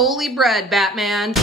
holy bread, Batman.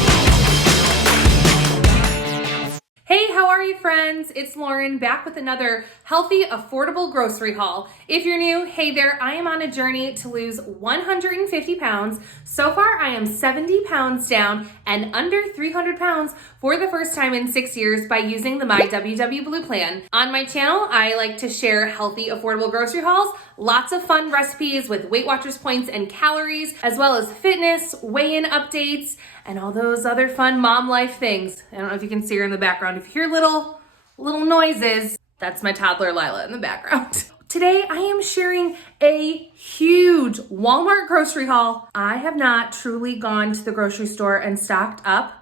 Hey, how are you, friends? It's Lauren, back with another healthy, affordable grocery haul. If you're new, hey there, I am on a journey to lose 150 pounds. So far, I am 70 pounds down and under 300 pounds for the first time in 6 years by using the My WW Blue plan. On my channel, I like to share healthy, affordable grocery hauls, lots of fun recipes with Weight Watchers points and calories, as well as fitness, weigh-in updates, and all those other fun mom life things. I don't know if you can see her in the background. If you hear little noises, that's my toddler Lila in the background. Today, I am sharing a huge Walmart grocery haul. I have not truly gone to the grocery store and stocked up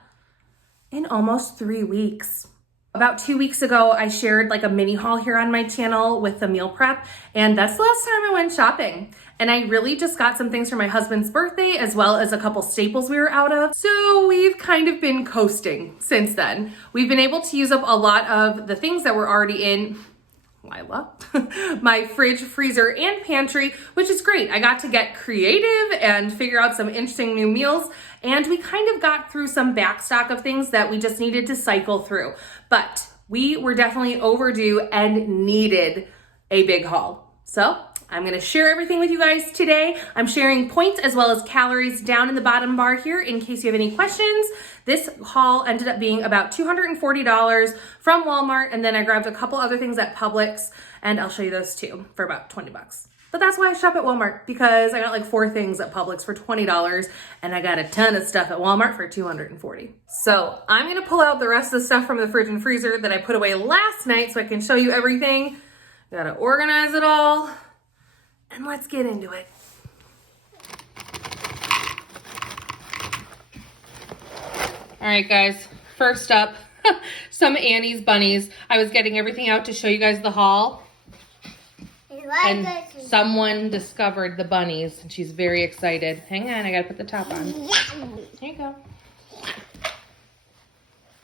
in almost 3 weeks. About 2 weeks ago, I shared like a mini haul here on my channel with the meal prep, and that's the last time I went shopping. And I really just got some things for my husband's birthday, as well as a couple staples we were out of. So we've kind of been coasting since then. We've been able to use up a lot of the things that were already in Lila, my fridge, freezer, and pantry, which is great. I got to get creative and figure out some interesting new meals, and we kind of got through some backstock of things that we just needed to cycle through. But we were definitely overdue and needed a big haul. So I'm gonna share everything with you guys today. I'm sharing points as well as calories down in the bottom bar here in case you have any questions. This haul ended up being about $240 from Walmart, and then I grabbed a couple other things at Publix, and I'll show you those too for about 20 bucks. But that's why I shop at Walmart, because I got like 4 things at Publix for $20, and I got a ton of stuff at Walmart for $240. So I'm gonna pull out the rest of the stuff from the fridge and freezer that I put away last night so I can show you everything. Gotta organize it all. And let's get into it. All right, guys, first up, some Annie's bunnies. I was getting everything out to show you guys the haul. And someone discovered the bunnies, and she's very excited. Hang on, I gotta put the top on. Here you go.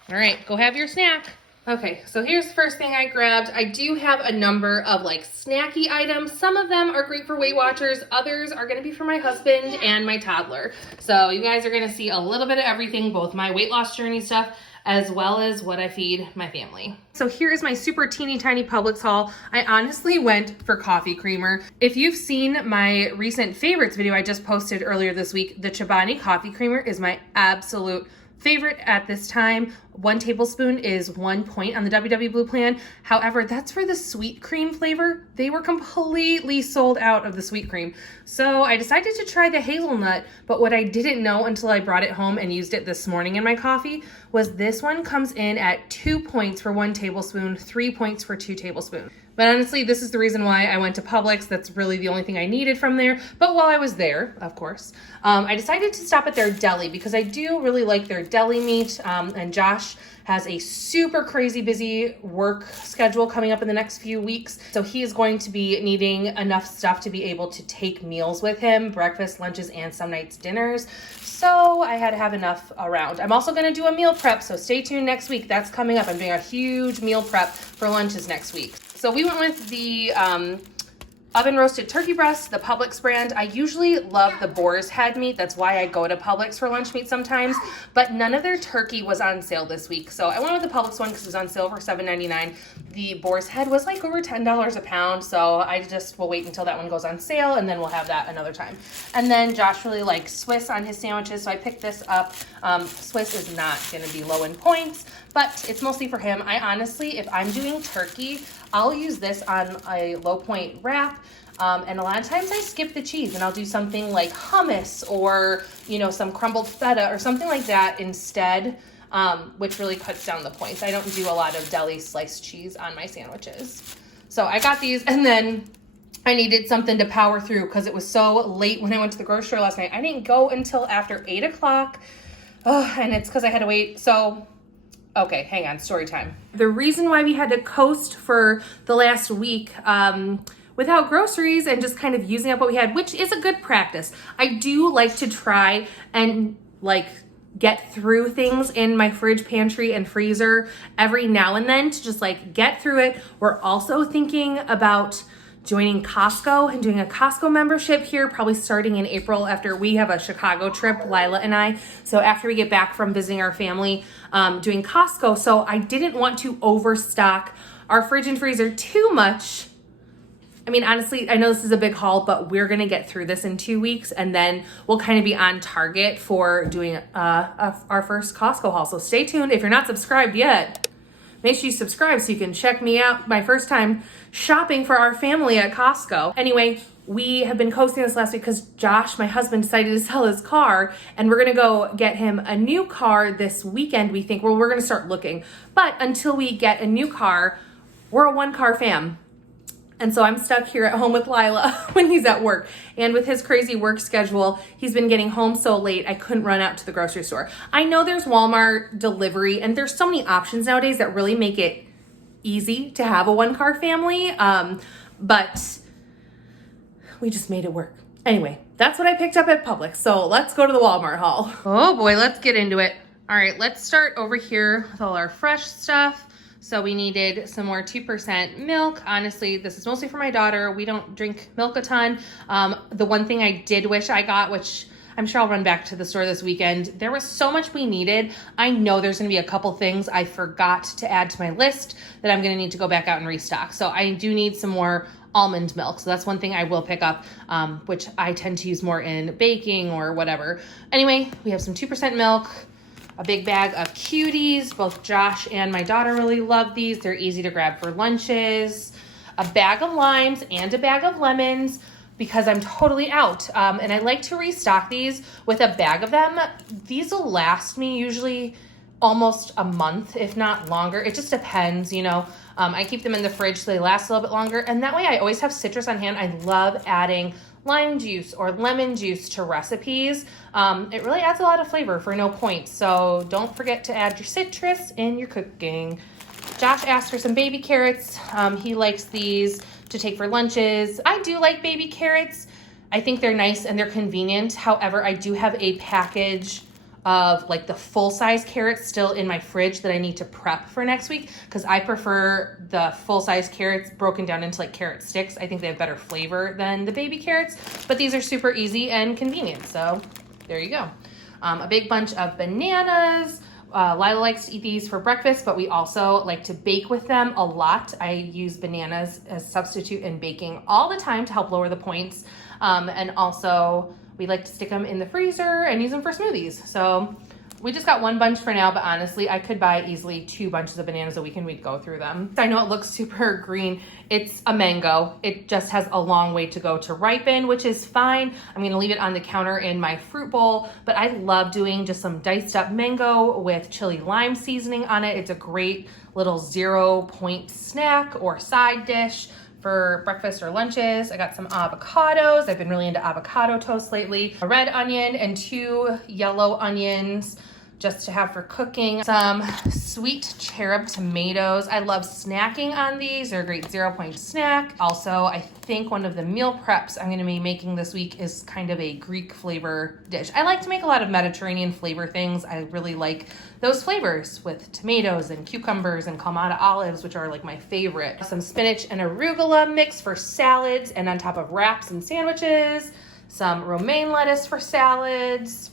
All right, go have your snack. Okay, so here's the first thing I grabbed. I do have a number of like snacky items. Some of them are great for Weight Watchers. Others are gonna be for my husband and my toddler. So you guys are gonna see a little bit of everything, both my weight loss journey stuff, as well as what I feed my family. So here's my super teeny tiny Publix haul. I honestly went for coffee creamer. If you've seen my recent favorites video I just posted earlier this week, the Chobani coffee creamer is my absolute favorite at this time. 1 tablespoon is 1 point on the WW Blue plan. However, that's for the sweet cream flavor. They were completely sold out of the sweet cream. So I decided to try the hazelnut, but what I didn't know until I brought it home and used it this morning in my coffee was this one comes in at 2 points for 1 tablespoon, 3 points for 2 tablespoons. But honestly, this is the reason why I went to Publix. That's really the only thing I needed from there. But while I was there, of course, I decided to stop at their deli because I do really like their deli meat. And Josh has a super crazy busy work schedule coming up in the next few weeks. So he is going to be needing enough stuff to be able to take meals with him, breakfast, lunches, and some nights dinners. So I had to have enough around. I'm also gonna do a meal prep, so stay tuned next week. That's coming up. I'm doing a huge meal prep for lunches next week. So we went with the oven roasted turkey breast, the Publix brand. I usually love the boar's head meat. That's why I go to Publix for lunch meat sometimes, but none of their turkey was on sale this week. So I went with the Publix one because it was on sale for $7.99. The boar's head was like over $10 a pound. So I just will wait until that one goes on sale, and then we'll have that another time. And then Josh really likes Swiss on his sandwiches. So I picked this up. Swiss is not going to be low in points, but it's mostly for him. I honestly, if I'm doing turkey, I'll use this on a low point wrap. And a lot of times I skip the cheese and I'll do something like hummus or, you know, some crumbled feta or something like that instead, which really cuts down the points. I don't do a lot of deli sliced cheese on my sandwiches. So I got these, and then I needed something to power through because it was so late when I went to the grocery store last night. I didn't go until after 8 o'clock. Oh, and it's because I had to wait. So okay, hang on, story time. The reason why we had to coast for the last week without groceries and just kind of using up what we had, which is a good practice. I do like to try and like get through things in my fridge, pantry, and freezer every now and then to just like get through it. We're also thinking about joining Costco and doing a Costco membership here, probably starting in April after we have a Chicago trip, Lila and I. So after we get back from visiting our family, doing Costco. So I didn't want to overstock our fridge and freezer too much. I mean, honestly, I know this is a big haul, but we're going to get through this in 2 weeks, and then we'll kind of be on target for doing our first Costco haul. So stay tuned. If you're not subscribed yet, make sure you subscribe so you can check me out my first time shopping for our family at Costco. Anyway, we have been coasting this last week because Josh, my husband, decided to sell his car, and we're going to go get him a new car this weekend, we think. Well, we're going to start looking. But until we get a new car, we're a one-car fam. And so I'm stuck here at home with Lila when he's at work. And with his crazy work schedule, he's been getting home so late, I couldn't run out to the grocery store. I know there's Walmart delivery, and there's so many options nowadays that really make it easy to have a one-car family. But we just made it work. Anyway, that's what I picked up at Publix. So let's go to the Walmart haul. Oh boy, let's get into it. All right, let's start over here with all our fresh stuff. So we needed some more 2% milk. Honestly, this is mostly for my daughter. We don't drink milk a ton. The one thing I did wish I got, which I'm sure I'll run back to the store this weekend, there was so much we needed. I know there's gonna be a couple things I forgot to add to my list that I'm gonna need to go back out and restock. So I do need some more almond milk. So that's one thing I will pick up, which I tend to use more in baking or whatever. Anyway, we have some 2% milk, a big bag of cuties. Both Josh and my daughter really love these. They're easy to grab for lunches. A bag of limes and a bag of lemons because I'm totally out. And I like to restock these with a bag of them. These will last me usually almost a month, if not longer. It just depends, you know. I keep them in the fridge so they last a little bit longer. And that way I always have citrus on hand. I love adding lime juice or lemon juice to recipes. It really adds a lot of flavor for no points. So don't forget to add your citrus in your cooking. Josh asked for some baby carrots. He likes these to take for lunches. I do like baby carrots. I think they're nice and they're convenient. However, I do have a package of like the full-size carrots still in my fridge that I need to prep for next week because I prefer the full-size carrots broken down into like carrot sticks. I think they have better flavor than the baby carrots, but these are super easy and convenient. So there you go. A big bunch of bananas. Lila likes to eat these for breakfast, but we also like to bake with them a lot. I use bananas as a substitute in baking all the time to help lower the points. And also we like to stick them in the freezer and use them for smoothies. So we just got one bunch for now, but honestly, I could buy easily 2 bunches of bananas a week and we'd go through them. I know it looks super green. It's a mango. It just has a long way to go to ripen, which is fine. I'm gonna leave it on the counter in my fruit bowl, but I love doing just some diced up mango with chili lime seasoning on it. It's a great little 0-point snack or side dish for breakfast or lunches. I got some avocados. I've been really into avocado toast lately. A red onion and 2 yellow onions just to have for cooking. Some sweet cherub tomatoes. I love snacking on these. They're a great 0-point snack. Also, I think one of the meal preps I'm gonna be making this week is kind of a Greek flavor dish. I like to make a lot of Mediterranean flavor things. I really like those flavors with tomatoes and cucumbers and Kalamata olives, which are like my favorite. Some spinach and arugula mix for salads and on top of wraps and sandwiches. Some romaine lettuce for salads.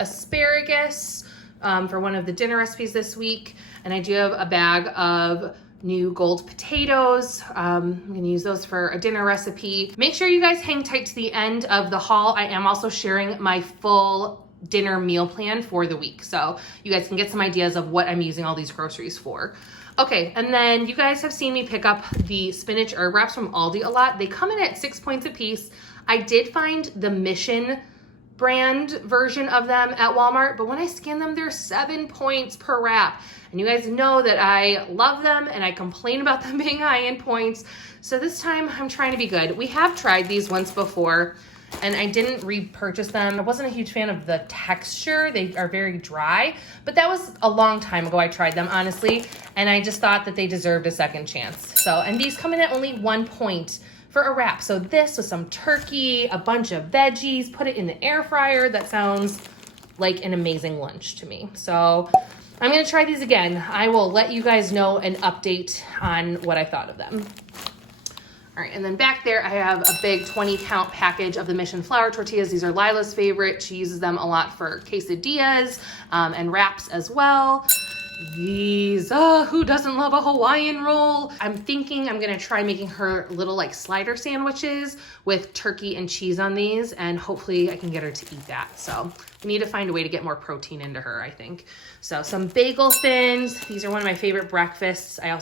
Asparagus for one of the dinner recipes this week. And I do have a bag of new gold potatoes. I'm gonna use those for a dinner recipe. Make sure you guys hang tight to the end of the haul. I am also sharing my full dinner meal plan for the week. So you guys can get some ideas of what I'm using all these groceries for. Okay, and then you guys have seen me pick up the spinach herb wraps from Aldi a lot. They come in at 6 points a piece. I did find the Mission brand version of them at Walmart, but when I scan them, they're 7 points per wrap. And you guys know that I love them and I complain about them being high in points. So this time I'm trying to be good. We have tried these once before and I didn't repurchase them. I wasn't a huge fan of the texture. They are very dry, but that was a long time ago I tried them, honestly. And I just thought that they deserved a second chance. So, and these come in at only 1 point for a wrap. So this with some turkey, a bunch of veggies, put it in the air fryer. That sounds like an amazing lunch to me. So I'm gonna try these again. I will let you guys know an update on what I thought of them. All right, and then back there, I have a big 20 count package of the Mission flour tortillas. These are Lila's favorite. She uses them a lot for quesadillas and wraps as well. These, who doesn't love a Hawaiian roll? I'm thinking I'm gonna try making her little like slider sandwiches with turkey and cheese on these, and hopefully I can get her to eat that. So we need to find a way to get more protein into her, I think. So some bagel thins. These are one of my favorite breakfasts. I'll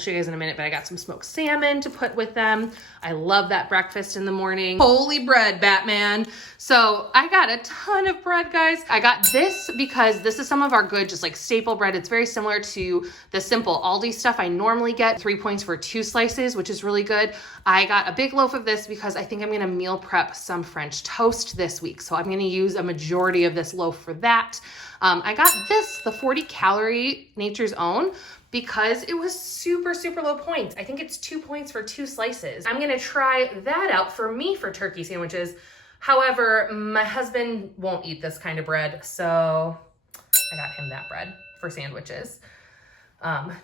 show you guys in a minute, but I got some smoked salmon to put with them. I love that breakfast in the morning. Holy bread, Batman. So I got a ton of bread, guys. I got this because this is some of our good, just like staple bread. It's very similar to the simple Aldi stuff I normally get. 3 points for 2 slices, which is really good. I got a big loaf of this because I think I'm gonna meal prep some French toast this week. So I'm gonna use a majority of this loaf for that. I got this, the 40 calorie Nature's Own, because it was super, super low points. I think it's 2 points for 2 slices. I'm gonna try that out for me for turkey sandwiches. However, my husband won't eat this kind of bread, so I got him that bread for sandwiches.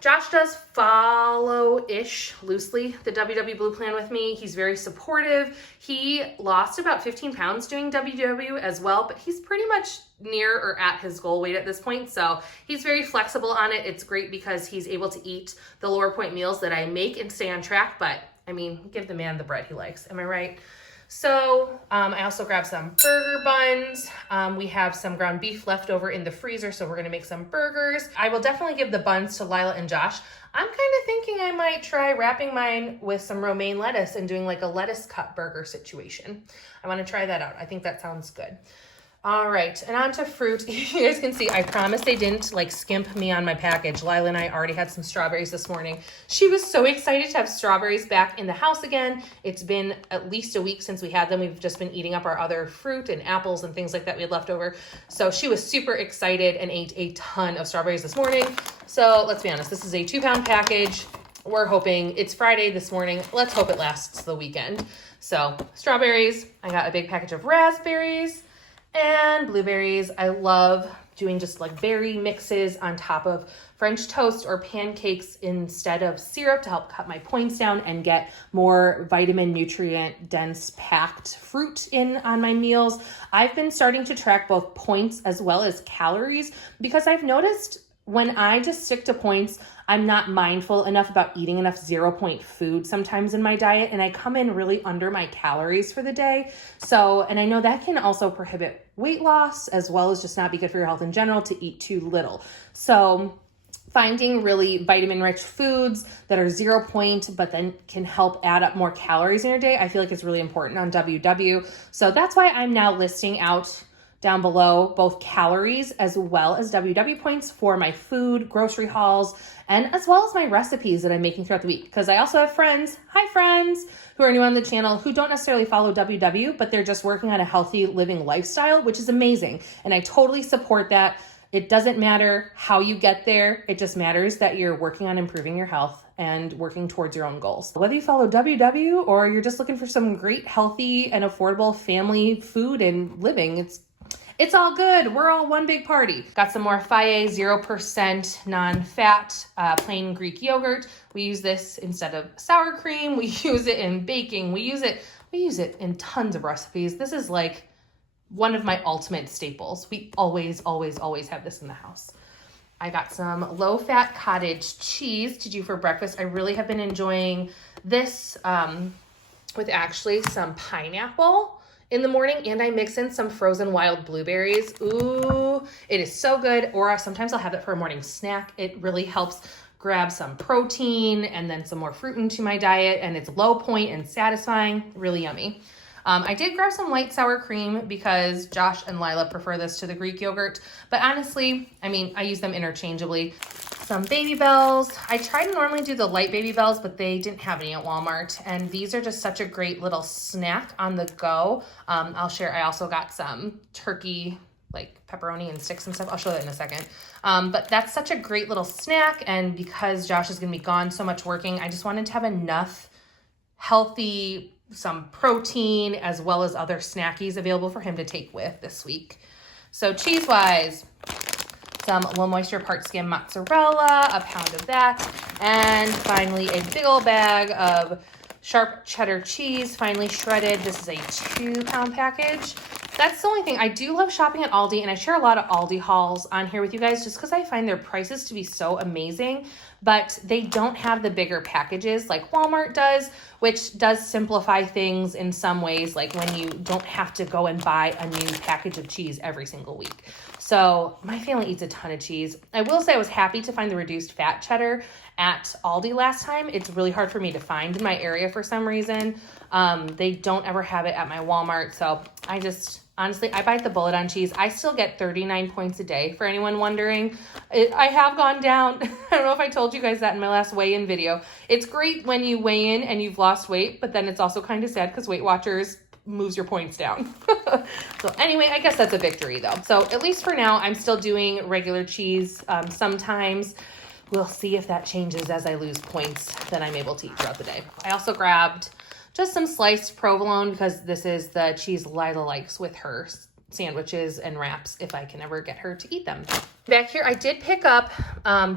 Josh does follow-ish loosely the WW Blue Plan with me. He's very supportive. He lost about 15 pounds doing WW as well, but he's pretty much near or at his goal weight at this point. So he's very flexible on it. It's great because he's able to eat the lower point meals that I make and stay on track. But I mean, give the man the bread he likes. Am I right? So I also grabbed some burger buns. We have some ground beef left over in the freezer, so we're gonna make some burgers. I will definitely give the buns to Lila and Josh. I'm kind of thinking I might try wrapping mine with some romaine lettuce and doing like a lettuce cut burger situation. I wanna try that out. I think that sounds good. All right, and on to fruit. You guys can see, I promise they didn't like skimp me on my package. Lila and I already had some strawberries this morning. She was so excited to have strawberries back in the house again. It's been at least a week since we had them. We've just been eating up our other fruit and apples and things like that we had left over. So she was super excited and ate a ton of strawberries this morning. So let's be honest, this is a 2-pound package. We're hoping, it's Friday this morning. Let's hope it lasts the weekend. So strawberries, I got a big package of raspberries, and blueberries. I love doing just like berry mixes on top of French toast or pancakes instead of syrup to help cut my points down and get more vitamin, nutrient dense packed fruit in on my meals. I've been starting to track both points as well as calories because I've noticed when I just stick to points, I'm not mindful enough about eating enough 0-point food sometimes in my diet, and I come in really under my calories for the day. So, and I know that can also prohibit weight loss as well as just not be good for your health in general to eat too little. So finding really vitamin-rich foods that are 0 point, but then can help add up more calories in your day, I feel like it's really important on WW. So that's why I'm now listing out down below both calories as well as WW points for my food, grocery hauls, and as well as my recipes that I'm making throughout the week. Because I also have friends, hi friends, who are new on the channel who don't necessarily follow WW, but they're just working on a healthy living lifestyle, which is amazing. And I totally support that. It doesn't matter how you get there. It just matters that you're working on improving your health and working towards your own goals. Whether you follow WW or you're just looking for some great, healthy, and affordable family food and living, it's all good. We're all one big party. Got some more Faye 0% non-fat plain Greek yogurt. We use this instead of sour cream. We use it in baking. We use it in tons of recipes. This is like one of my ultimate staples. We always, always, always have this in the house. I got some low-fat cottage cheese to do for breakfast. I really have been enjoying this with actually some pineapple in the morning, and I mix in some frozen wild blueberries. Ooh, it is so good. Or sometimes I'll have it for a morning snack. It really helps grab some protein and then some more fruit into my diet, and it's low point and satisfying, really yummy. I did grab some white sour cream because Josh and Lila prefer this to the Greek yogurt, but honestly, I mean, I use them interchangeably. Some Baby Bells. I try to normally do the light Baby Bells, but they didn't have any at Walmart, and these are just such a great little snack on the go. I'll share, I also got some turkey, like pepperoni and sticks and stuff. I'll show that in a second. But that's such a great little snack, and because Josh is gonna be gone so much working, I just wanted to have enough healthy, some protein, as well as other snackies available for him to take with this week. So cheese-wise, some low moisture part skim mozzarella, a pound of that, and finally a big old bag of Sharp cheddar cheese, finely shredded. This is a 2-pound package. That's the only thing. I do love shopping at Aldi, and I share a lot of Aldi hauls on here with you guys just because I find their prices to be so amazing, but they don't have the bigger packages like Walmart does, which does simplify things in some ways, like when you don't have to go and buy a new package of cheese every single week. So my family eats a ton of cheese. I will say I was happy to find the reduced fat cheddar at Aldi last time. It's really hard for me to find in my area for some reason. They don't ever have it at my Walmart. So honestly, I bite the bullet on cheese. I still get 39 points a day, for anyone wondering. I have gone down. I don't know if I told you guys that in my last weigh-in video. It's great when you weigh in and you've lost weight, but then it's also kind of sad because Weight Watchers moves your points down. So anyway, I guess that's a victory though. So at least for now, I'm still doing regular cheese. Sometimes we'll see if that changes as I lose points that I'm able to eat throughout the day. I also grabbed just some sliced provolone because this is the cheese Lila likes with her sandwiches and wraps if I can ever get her to eat them. Back here, I did pick up,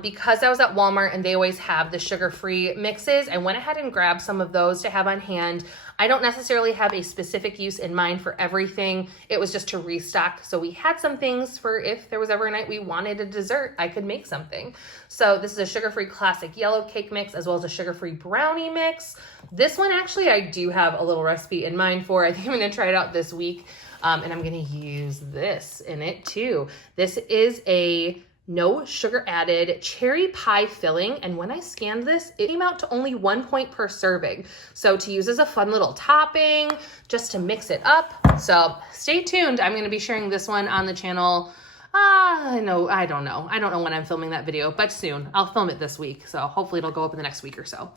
because I was at Walmart and they always have the sugar-free mixes, I went ahead and grabbed some of those to have on hand. I don't necessarily have a specific use in mind for everything. It was just to restock. So we had some things for if there was ever a night we wanted a dessert, I could make something. So this is a sugar-free classic yellow cake mix as well as a sugar-free brownie mix. This one actually I do have a little recipe in mind for. I think I'm gonna try it out this week. And I'm gonna use this in it too. This is a no sugar added cherry pie filling. And when I scanned this, it came out to only 1 point per serving. So to use as a fun little topping, just to mix it up. So stay tuned. I'm gonna be sharing this one on the channel. I don't know when I'm filming that video, but soon. I'll film it this week. So hopefully it'll go up in the next week or so.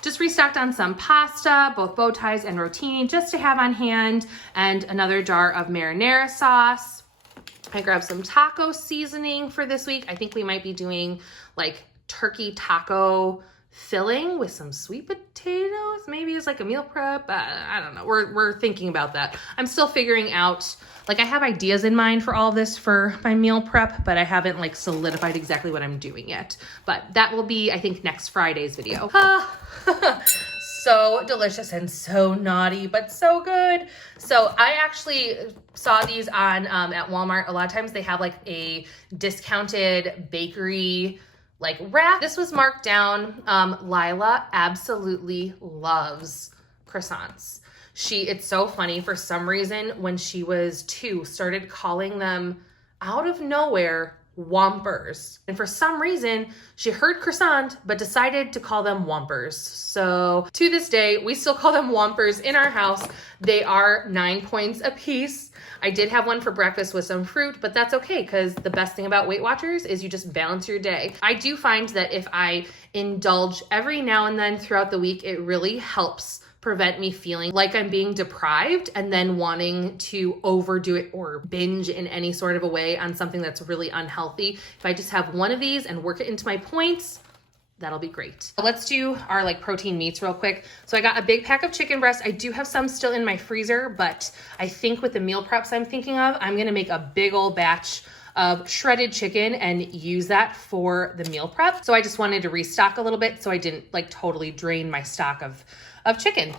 Just restocked on some pasta, both bow ties and rotini, just to have on hand, and another jar of marinara sauce. I grabbed some taco seasoning for this week. I think we might be doing like turkey taco filling with some sweet potatoes, maybe as like a meal prep. I don't know. We're thinking about that. I'm still figuring out, like I have ideas in mind for all of this for my meal prep, but I haven't like solidified exactly what I'm doing yet. But that will be, I think, next Friday's video. So delicious and so naughty, but so good. So I actually saw these on at Walmart. A lot of times they have like a discounted bakery like wrap. This was marked down. Lila absolutely loves croissants. It's so funny, for some reason when she was 2, started calling them out of nowhere Whompers. And for some reason, she heard croissant, but decided to call them Whompers. So to this day, we still call them Whompers in our house. They are 9 points a piece. I did have one for breakfast with some fruit, but that's okay because the best thing about Weight Watchers is you just balance your day. I do find that if I indulge every now and then throughout the week, it really helps prevent me feeling like I'm being deprived and then wanting to overdo it or binge in any sort of a way on something that's really unhealthy. If I just have one of these and work it into my points, that'll be great. Let's do our like protein meats real quick. So I got a big pack of chicken breast. I do have some still in my freezer, but I think with the meal preps I'm thinking of, I'm gonna make a big old batch of shredded chicken and use that for the meal prep. So I just wanted to restock a little bit so I didn't like totally drain my stock of chicken.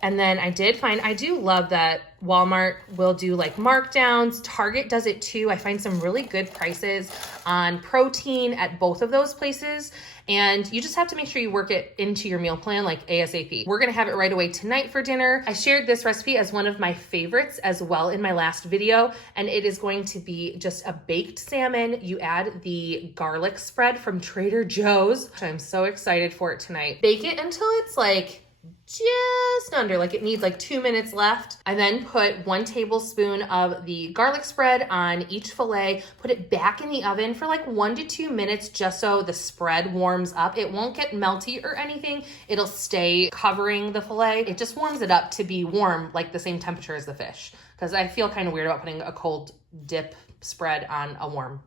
And then I do love that Walmart will do like markdowns. Target does it too. I find some really good prices on protein at both of those places. And you just have to make sure you work it into your meal plan like ASAP. We're gonna have it right away tonight for dinner. I shared this recipe as one of my favorites as well in my last video, and it is going to be just a baked salmon. You add the garlic spread from Trader Joe's, which I'm so excited for it tonight. Bake it until it's like just under, like it needs like 2 minutes left. I then put 1 tablespoon of the garlic spread on each fillet, put it back in the oven for like 1 to 2 minutes just so the spread warms up. It won't get melty or anything. It'll stay covering the fillet. It just warms it up to be warm, like the same temperature as the fish. Because I feel kind of weird about putting a cold dip spread on a warm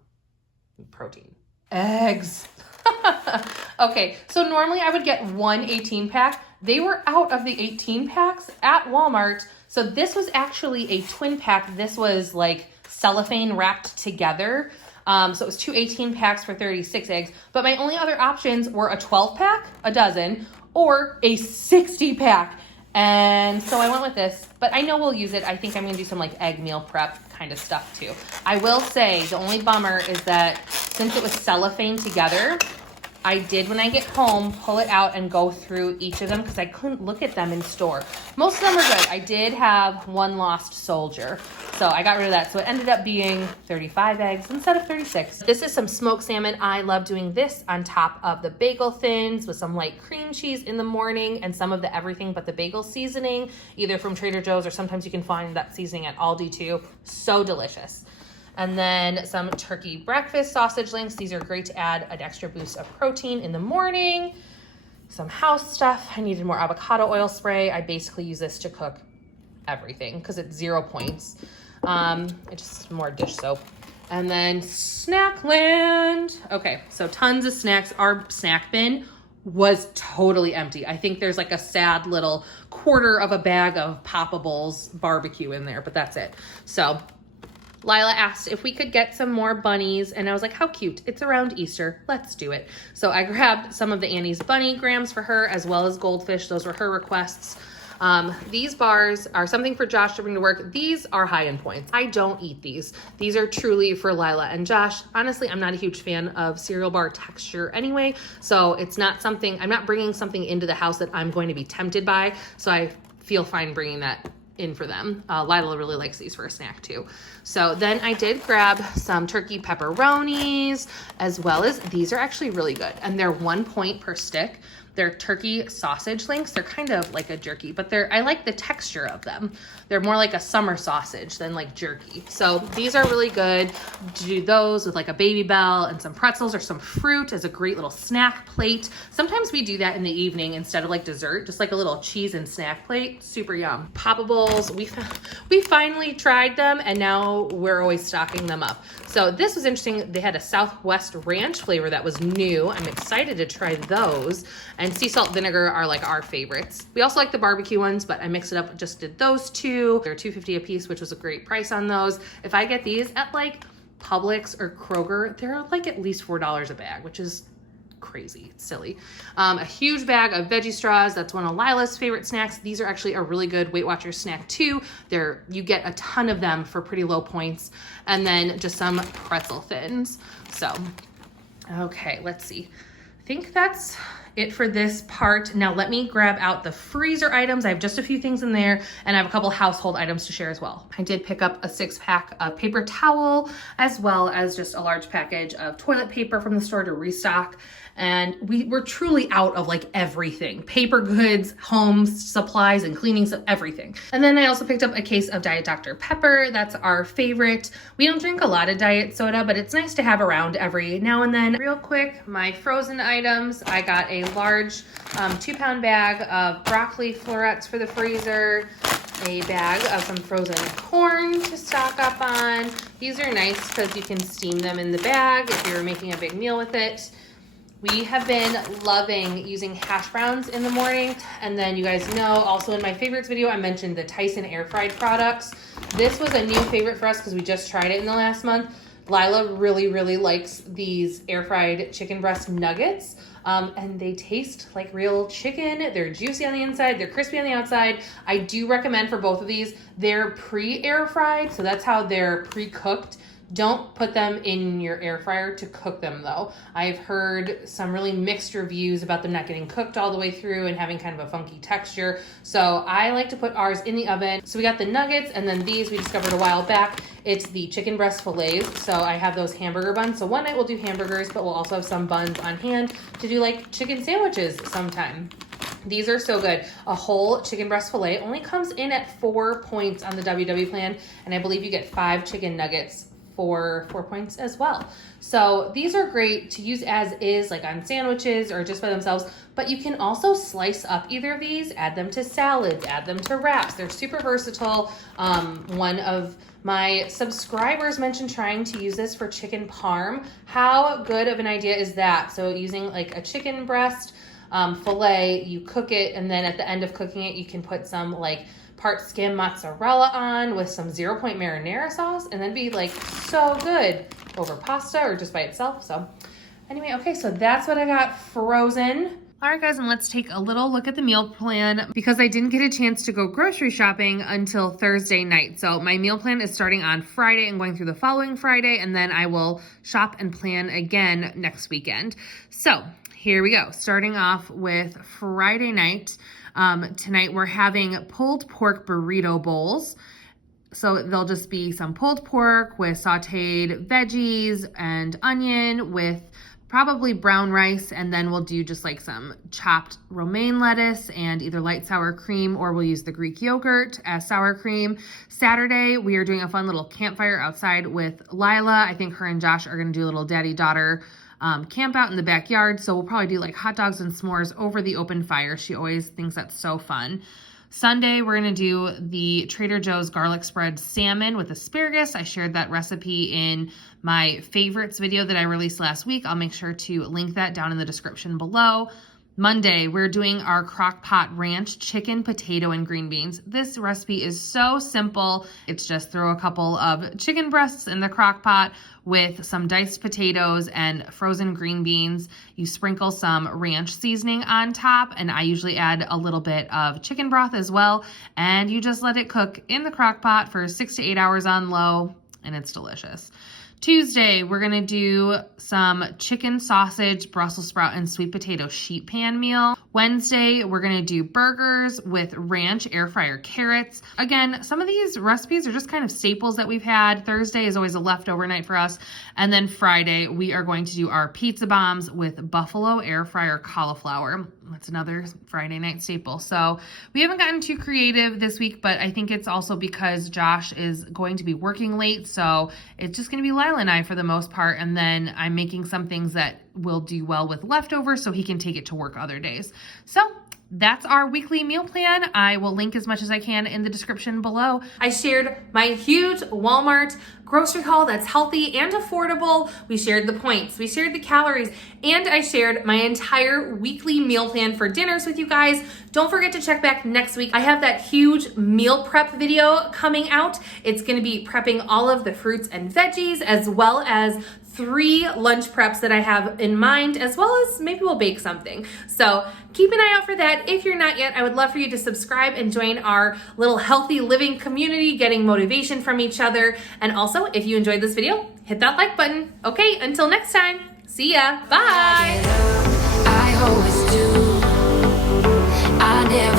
protein. Eggs. Okay, so normally I would get 1 18-pack. They were out of the 18 packs at Walmart. So this was actually a twin pack. This was like cellophane wrapped together. So it was 2 18 packs for 36 eggs. But my only other options were a 12 pack, a dozen, or a 60 pack. And so I went with this, but I know we'll use it. I think I'm gonna do some like egg meal prep kind of stuff too. I will say the only bummer is that since it was cellophane together, I did, when I get home, pull it out and go through each of them because I couldn't look at them in store. Most of them are good. I did have one lost soldier, so I got rid of that. So it ended up being 35 eggs instead of 36. This is some smoked salmon. I love doing this on top of the bagel thins with some light cream cheese in the morning and some of the everything but the bagel seasoning, either from Trader Joe's or sometimes you can find that seasoning at Aldi too. So delicious. And then some turkey breakfast sausage links. These are great to add an extra boost of protein in the morning. Some house stuff. I needed more avocado oil spray. I basically use this to cook everything because it's 0 points. It's just more dish soap. And then Snackland. Okay, so tons of snacks. Our snack bin was totally empty. I think there's like a sad little quarter of a bag of Poppables barbecue in there, but that's it. So Lila asked if we could get some more bunnies, and I was like, how cute. It's around Easter. Let's do it. So I grabbed some of the Annie's Bunny grams for her, as well as goldfish. Those were her requests. These bars are something for Josh to bring to work. These are high end points. I don't eat these. These are truly for Lila and Josh. Honestly, I'm not a huge fan of cereal bar texture anyway, so it's not something, I'm not bringing something into the house that I'm going to be tempted by, so I feel fine bringing that in for them. Lila really likes these for a snack too. So then I did grab some turkey pepperonis, as well as these are actually really good, and they're 1 point per stick. They're turkey sausage links. They're kind of like a jerky, but I like the texture of them. They're more like a summer sausage than like jerky. So these are really good. Do those with like a Baby Bell and some pretzels or some fruit as a great little snack plate. Sometimes we do that in the evening instead of like dessert, just like a little cheese and snack plate. Super yum. Poppables, we finally tried them and now we're always stocking them up. So this was interesting. They had a Southwest Ranch flavor that was new. I'm excited to try those. And sea salt vinegar are like our favorites. We also like the barbecue ones, but I mixed it up, just did those two. They're $2.50 a piece, which was a great price on those. If I get these at like Publix or Kroger, they're like at least $4 a bag, which is crazy. It's silly. A huge bag of veggie straws. That's one of Lila's favorite snacks. These are actually a really good Weight Watchers snack too. You get a ton of them for pretty low points. And then just some pretzel thins. So, okay, let's see. I think that's it for this part. Now let me grab out the freezer items. I have just a few things in there and I have a couple household items to share as well. I did pick up a 6-pack of paper towel, as well as just a large package of toilet paper from the store to restock. And we were truly out of like everything. Paper goods, home supplies, and cleaning stuff, everything. And then I also picked up a case of Diet Dr. Pepper. That's our favorite. We don't drink a lot of diet soda, but it's nice to have around every now and then. Real quick, my frozen items. I got a large 2-pound bag of broccoli florets for the freezer, a bag of some frozen corn to stock up on. These are nice because you can steam them in the bag if you're making a big meal with it. We have been loving using hash browns in the morning. And then you guys know, also in my favorites video, I mentioned the Tyson air fried products. This was a new favorite for us because we just tried it in the last month. Lila really, really likes these air fried chicken breast nuggets. And they taste like real chicken. They're juicy on the inside. They're crispy on the outside. I do recommend for both of these, they're pre-air fried. So that's how they're pre-cooked. Don't put them in your air fryer to cook them though. I've heard some really mixed reviews about them not getting cooked all the way through and having kind of a funky texture. So I like to put ours in the oven. So we got the nuggets, and then these we discovered a while back. It's the chicken breast fillets. So I have those hamburger buns. So one night we'll do hamburgers, but we'll also have some buns on hand to do like chicken sandwiches sometime. These are so good. A whole chicken breast fillet only comes in at 4 points on the WW plan, and I believe you get 5 chicken nuggets for 4 points as well. So these are great to use as is, like on sandwiches or just by themselves, but you can also slice up either of these, add them to salads, add them to wraps. They're super versatile. One of my subscribers mentioned trying to use this for chicken parm. How good of an idea is that? So using like a chicken breast fillet, you cook it, and then at the end of cooking it, you can put some like part skim mozzarella on with some 0 point marinara sauce, and then be like so good over pasta or just by itself. So anyway, okay, so that's what I got frozen. All right, guys, and let's take a little look at the meal plan because I didn't get a chance to go grocery shopping until Thursday night. So my meal plan is starting on Friday and going through the following Friday, and then I will shop and plan again next weekend. So here we go. Starting off with Friday night. Tonight we're having pulled pork burrito bowls. So they'll just be some pulled pork with sauteed veggies and onion with probably brown rice, and then we'll do just like some chopped romaine lettuce and either light sour cream, or we'll use the Greek yogurt as sour cream. Saturday, we are doing a fun little campfire outside with Lila. I think her and Josh are gonna do a little daddy-daughter camp out in the backyard. So we'll probably do like hot dogs and s'mores over the open fire. She always thinks that's so fun. Sunday, we're gonna do the Trader Joe's garlic spread salmon with asparagus. I shared that recipe in my favorites video that I released last week. I'll make sure to link that down in the description below. Monday, we're doing our crock pot ranch chicken, potato, and green beans. This recipe is so simple. It's just throw a couple of chicken breasts in the crock pot with some diced potatoes and frozen green beans. You sprinkle some ranch seasoning on top, and I usually add a little bit of chicken broth as well. And you just let it cook in the crock pot for 6 to 8 hours on low, and it's delicious. Tuesday, we're gonna do some chicken sausage, Brussels sprout, and sweet potato sheet pan meal. Wednesday, we're gonna do burgers with ranch air fryer carrots. Again, some of these recipes are just kind of staples that we've had. Thursday is always a leftover night for us. And then Friday, we are going to do our pizza bombs with buffalo air fryer cauliflower. That's another Friday night staple. So we haven't gotten too creative this week, but I think it's also because Josh is going to be working late. So it's just gonna be Lila and I for the most part. And then I'm making some things that will do well with leftovers so he can take it to work other days. So that's our weekly meal plan. I will link as much as I can in the description below. I shared my huge Walmart grocery haul that's healthy and affordable. We shared the points, we shared the calories, and I shared my entire weekly meal plan for dinners with you guys. Don't forget to check back next week. I have that huge meal prep video coming out. It's gonna be prepping all of the fruits and veggies, as well as 3 lunch preps that I have in mind, as well as maybe we'll bake something. So keep an eye out for that. If you're not yet, I would love for you to subscribe and join our little healthy living community, getting motivation from each other. And also, if you enjoyed this video, hit that like button. Okay, until next time, see ya, bye. I always do. I never